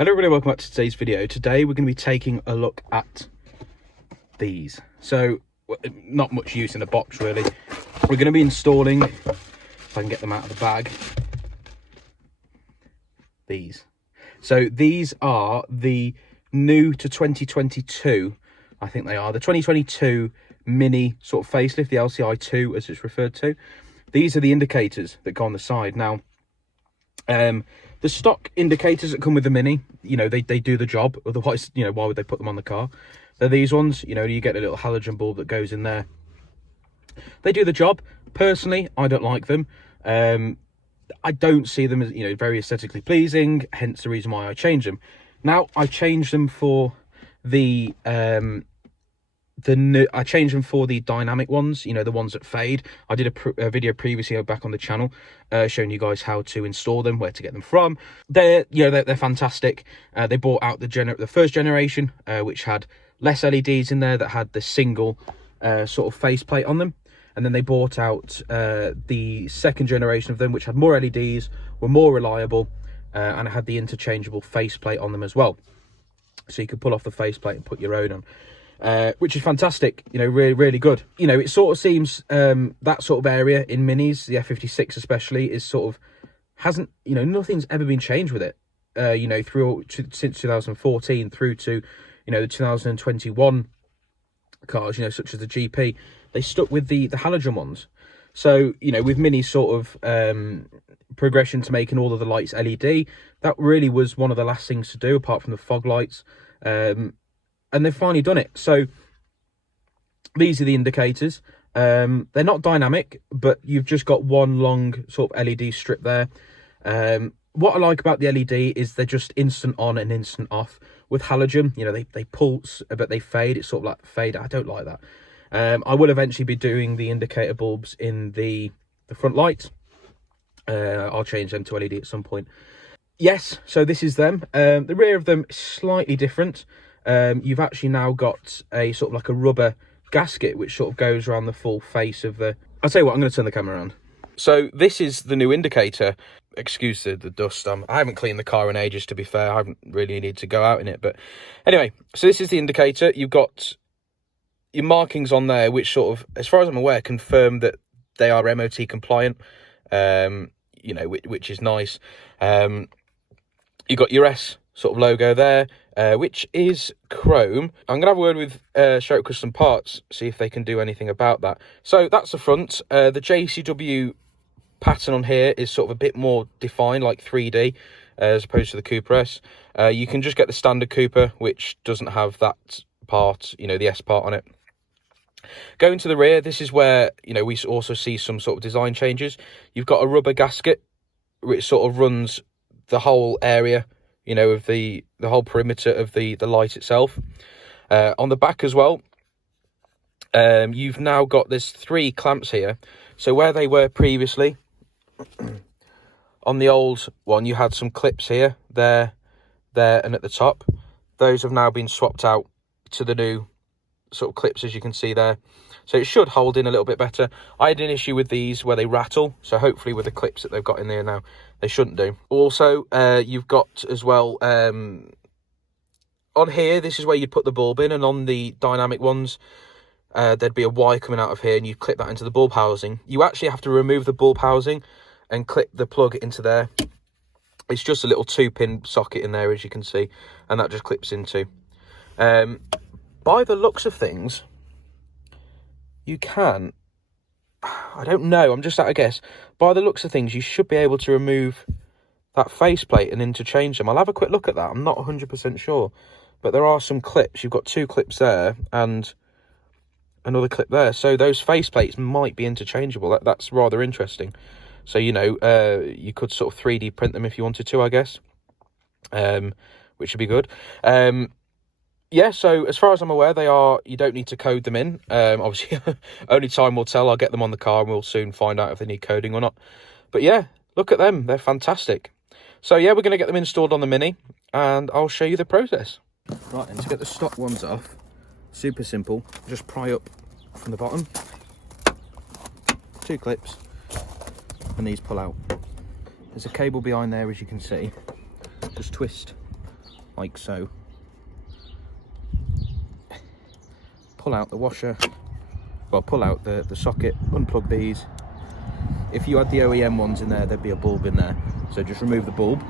Hello everybody, welcome back to today's video. Today we're going to be taking a look at these. So, not much use in a box really. We're going to be installing, if I can get them out of the bag, these. So these are the new to 2022, I think they are, the 2022 Mini sort of facelift, the LCI2 as it's referred to. These are the indicators that go on the side. Now, the stock indicators that come with the Mini, you know, they do the job. Otherwise, you know, why would they put them on the car? They're these ones, you know, you get a little halogen bulb that goes in there. They do the job. Personally, I don't like them. I don't see them as, you know, very aesthetically pleasing, hence the reason why I changed them. Now, I changed them for the I changed them for the dynamic ones, you know, the ones that fade. I did a video previously back on the channel showing you guys how to install them, where to get them from. They're fantastic. They brought out the first generation, which had less LEDs in there, that had the single sort of faceplate on them. And then they brought out the second generation of them, which had more LEDs, were more reliable, and it had the interchangeable faceplate on them as well. So you could pull off the faceplate and put your own on. Which is fantastic, you know, really good. You know, it sort of seems that sort of area in Minis, the F56 especially, is sort of, hasn't, you know, nothing's ever been changed with it. You know, since 2014 through to, you know, the 2021 cars, you know, such as the GP, they stuck with the halogen ones. So, you know, with Mini's sort of progression to making all of the lights LED, that really was one of the last things to do, apart from the fog lights. And they've finally done it. So these are the indicators. They're not dynamic, but you've just got one long sort of LED strip there. What I like about the LED is they're just instant on and instant off. With halogen, you know, they pulse, but they fade. It's sort of like fade. I don't like that. I will eventually be doing the indicator bulbs in the front lights. I'll change them to LED at some point. Yes, so this is them. The rear of them is slightly different. You've actually now got a sort of like a rubber gasket which sort of goes around the full face of the... I'll tell you what, I'm going to turn the camera around. So this is the new indicator. Excuse the dust. I haven't cleaned the car in ages, to be fair. I haven't really needed to go out in it. But anyway, so this is the indicator. You've got your markings on there which sort of, as far as I'm aware, confirm that they are MOT compliant, you know, which is nice. You've got your S sort of logo there, which is chrome. I'm gonna have a word with Stroke Custom Parts, see if they can do anything about that. So that's the front. The JCW pattern on here is sort of a bit more defined, like 3D, as opposed to the Cooper S. You can just get the standard Cooper, which doesn't have that part, you know, the S part on it. Going to the rear, this is where, you know, we also see some sort of design changes. You've got a rubber gasket which sort of runs the whole area, you know, of the whole perimeter of the light itself. On the back as well, you've now got, there's 3 clamps here. So where they were previously, on the old one, you had some clips here, there, and at the top. Those have now been swapped out to the new sort of clips, as you can see there. So it should hold in a little bit better. I had an issue with these where they rattle, so hopefully with the clips that they've got in there now, they shouldn't do. Also, you've got as well, on here, this is where you'd put the bulb in, and on the dynamic ones, there'd be a Y coming out of here, and you clip that into the bulb housing. You actually have to remove the bulb housing and clip the plug into there. It's just a little 2-pin socket in there, as you can see, and that just clips into. By the looks of things, you can, I don't know, I'm just at a guess. By the looks of things, you should be able to remove that faceplate and interchange them. I'll have a quick look at that. I'm not 100% sure. But there are some clips. You've got 2 clips there and another clip there. So those faceplates might be interchangeable. That's rather interesting. So, you know, you could sort of 3D print them if you wanted to, I guess. Which would be good. Yeah, so as far as I'm aware, you don't need to code them in. Obviously, only time will tell. I'll get them on the car and we'll soon find out if they need coding or not. But yeah, look at them. They're fantastic. So yeah, we're going to get them installed on the Mini and I'll show you the process. Right, and to get the stock ones off, super simple. Just pry up from the bottom. 2 clips and these pull out. There's a cable behind there, as you can see. Just twist like so. Pull out the washer, well, pull out the socket, unplug these. If you had the OEM ones in there, there'd be a bulb in there, so just remove the bulb.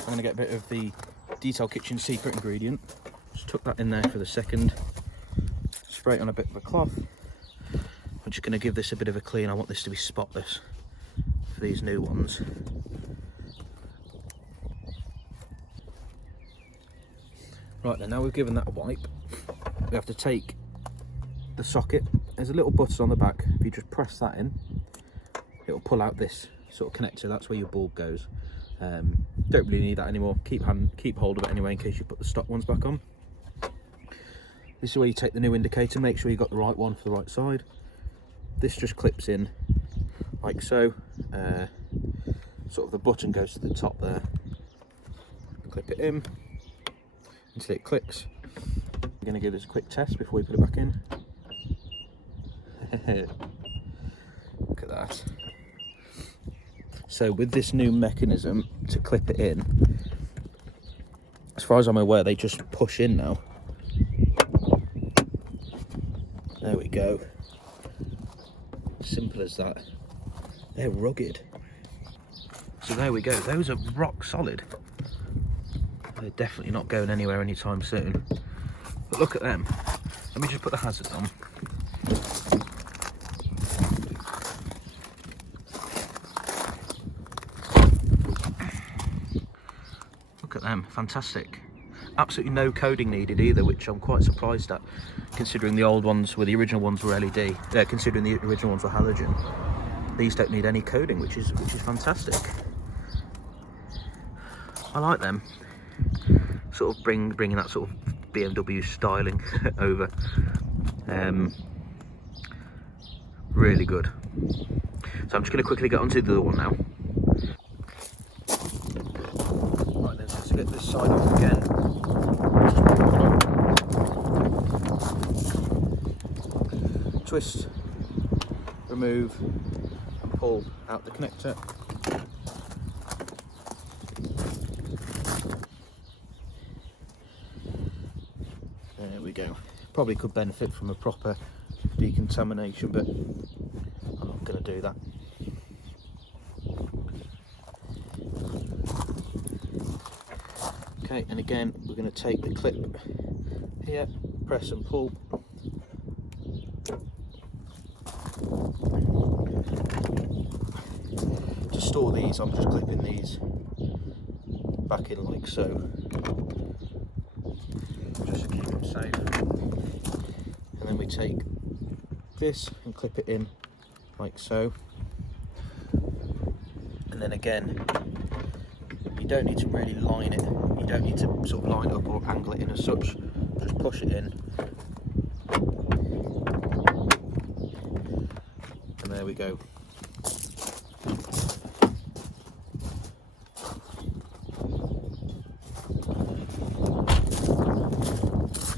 I'm going to get a bit of the Detail Kitchen secret ingredient, just tuck that in there for the second, spray it on a bit of a cloth. I'm just going to give this a bit of a clean. I want this to be spotless for these new ones. Right then, now we've given that a wipe, we have to take the socket. There's a little button on the back. If you just press that in, it'll pull out this sort of connector. That's where your bulb goes. Don't really need that anymore. Keep hold of it anyway in case you put the stock ones back on. This is where you take the new indicator. Make sure you got the right one for the right side. This just clips in like so. Sort of the button goes to the top there. Clip it in until it clicks. I'm going to give this a quick test before we put it back in. Look at that. So with this new mechanism to clip it in, as far as I'm aware, they just push in now. There we go. Simple as that. They're rugged. So there we go. Those are rock solid. They're definitely not going anywhere anytime soon. But look at them. Let me just put the hazards on. Look at them, fantastic. Absolutely no coding needed either, which I'm quite surprised at, considering the old ones, the original ones were LED. Considering the original ones were halogen. These don't need any coding, which is fantastic. I like them. Sort of bringing that sort of BMW styling over. Really good. So I'm just going to quickly get onto the other one now. Right then, so let's get this side off again. Twist, remove, and pull out the connector. There we go. Probably could benefit from a proper decontamination, but I'm not going to do that. Okay, and again, we're going to take the clip here, press and pull. To store these, I'm just clipping these back in like so, just to keep them safe. And then we take this and clip it in like so. And then again, you don't need to really line it. You don't need to sort of line it up or angle it in as such. Just push it in. And there we go.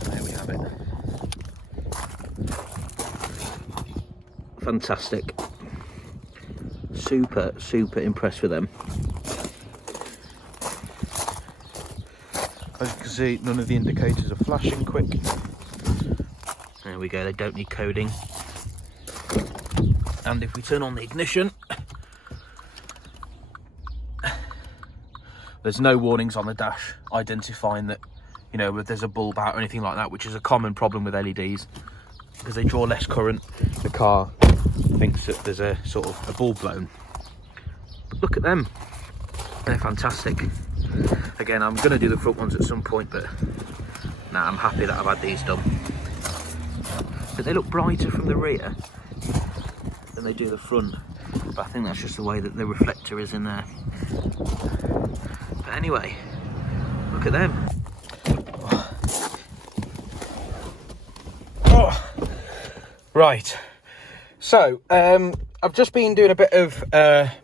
There we have it. Fantastic. Super impressed with them. As you can see, none of the indicators are flashing quick. There we go, they don't need coding. And if we turn on the ignition, there's no warnings on the dash identifying that, you know, if there's a bulb out or anything like that, which is a common problem with LEDs because they draw less current. The car thinks that there's a sort of a bulb blown. But look at them, they're fantastic. Again, I'm going to do the front ones at some point, but nah, I'm happy that I've had these done. But they look brighter from the rear than they do the front. But I think that's just the way that the reflector is in there. But anyway, look at them. Oh. Right, so I've just been doing a bit of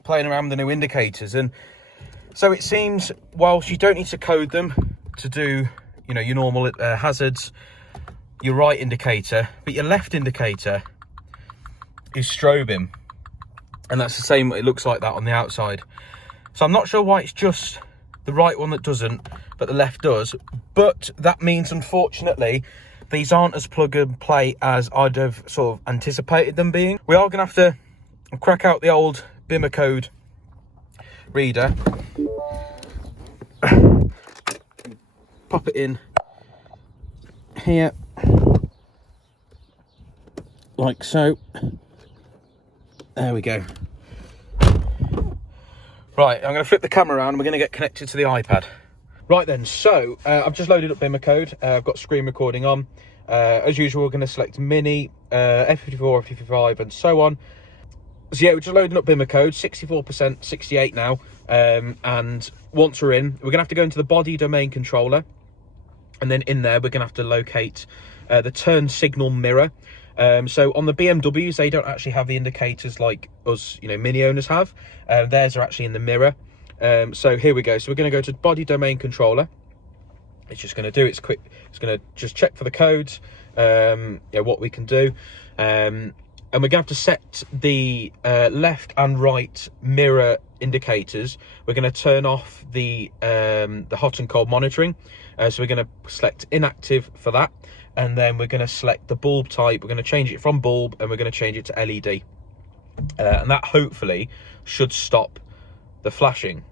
playing around with the new indicators, and so it seems whilst you don't need to code them to do, you know, your normal hazards, your right indicator, but your left indicator is strobing, and that's the same. It looks like that on the outside. So I'm not sure why it's just the right one that doesn't, but the left does. But that means, unfortunately, these aren't as plug and play as I'd have sort of anticipated them being. We are going to have to crack out the old Bimmercode reader, pop it in here, like so. There we go. Right, I'm going to flip the camera around and we're going to get connected to the iPad. Right then, so I've just loaded up Bimmercode. I've got screen recording on. As usual, we're going to select Mini, F54, F55 and so on. So yeah, we're just loading up Bimmercode, 64%, 68 now. And once we're in, we're going to have to go into the body domain controller. And then in there, we're going to have to locate the turn signal mirror. So on the BMWs, they don't actually have the indicators like us, Mini owners have. Theirs are actually in the mirror. So here we go. So we're going to go to body domain controller. It's just going to do its quick. It's going to just check for the codes, what we can do. And we're going to have to set the left and right mirror indicators. We're going to turn off the hot and cold monitoring. So we're going to select inactive for that. And then we're going to select the bulb type. We're going to change it from bulb and we're going to change it to LED. And that hopefully should stop the flashing,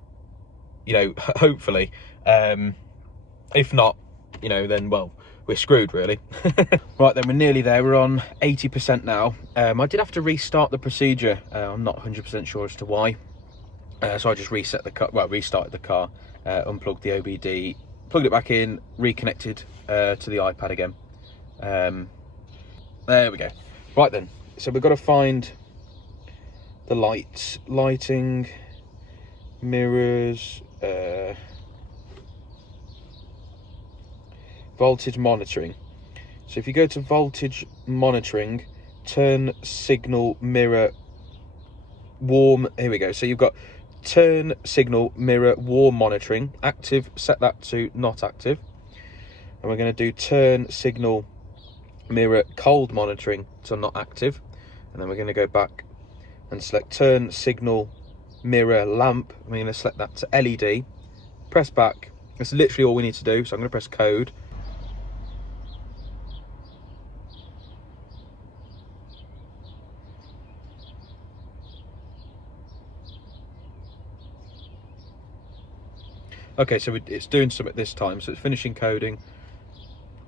hopefully. If not, then, well, we're screwed, really. Right, then we're nearly there. We're on 80% now. I did have to restart the procedure. I'm not 100% sure as to why. So I just reset the car, restarted the car, unplugged the OBD, plugged it back in, reconnected to the iPad again. There we go. Right then, so we've got to find the lighting, mirrors, voltage monitoring. So if you go to voltage monitoring, turn signal mirror warm, here we go. So you've got turn signal mirror warm monitoring, active, set that to not active. And we're going to do turn signal mirror cold monitoring to not active. And then we're going to go back and select turn signal mirror lamp. We're going to select that to LED, press back. That's literally all we need to do. So I'm going to press code. Okay, so it's doing something this time. So it's finishing coding,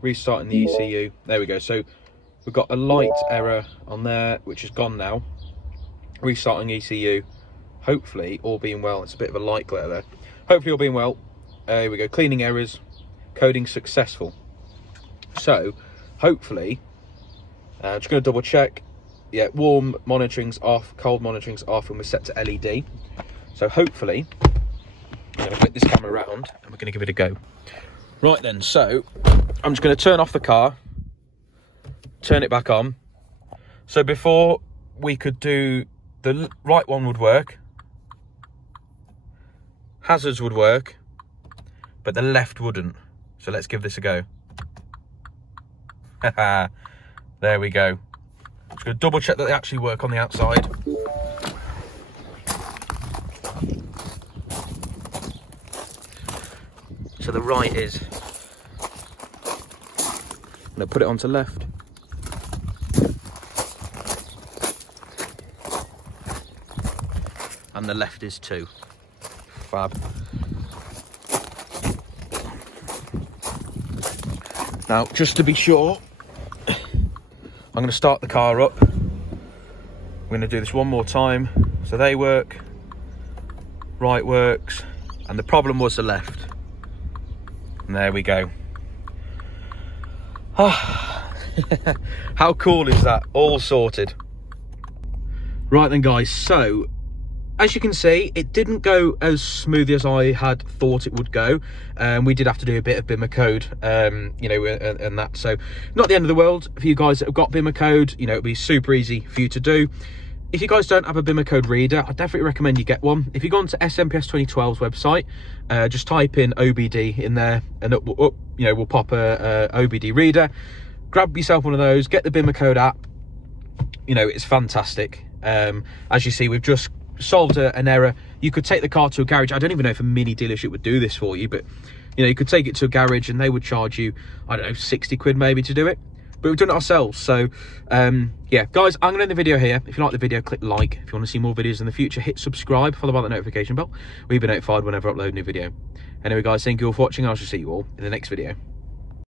restarting the ECU. There we go. So we've got a light error on there, which is gone now. Restarting ECU. Hopefully, all being well. It's a bit of a light glare there. Hopefully, all being well. Here we go. Cleaning errors. Coding successful. So, hopefully, I'm just going to double check. Yeah, warm monitoring's off, cold monitoring's off, and we're set to LED. So, hopefully, I'm going to flip this camera around and we're going to give it a go. Right then, so I'm just going to turn off the car, turn it back on. So before we could do, the right one would work, hazards would work, but the left wouldn't. So let's give this a go. There we go. Just going to double check that they actually work on the outside. So the right is, I'm going to put it onto left. And the left is too. Fab. Now, just to be sure, I'm going to start the car up. I'm going to do this one more time. So they work, right works, and the problem was the left. And there we go. How cool is that? All sorted. Right then, guys, so as you can see, it didn't go as smoothly as I had thought it would go. We did have to do a bit of Bimmercode, and that. So not the end of the world for you guys that have got Bimmercode. It'll be super easy for you to do. If you guys don't have a Bimmercode reader, I definitely recommend you get one. If you go onto SMPS 2012's website, just type in OBD in there, and up will pop a OBD reader. Grab yourself one of those. Get the Bimmercode app. It's fantastic. As you see, we've just solved an error you could take the car to a garage. I don't even know if a Mini dealership would do this for you, but you know, you could take it to a garage and they would charge you, I don't know, 60 quid maybe to do it. But we've done it ourselves. So yeah, guys, I'm gonna end the video here. If you like the video, click like. If you want to see more videos in the future, hit subscribe, follow by the notification bell. We'll be notified whenever I upload a new video. Anyway, guys, thank you all for watching. I shall see you all in the next video.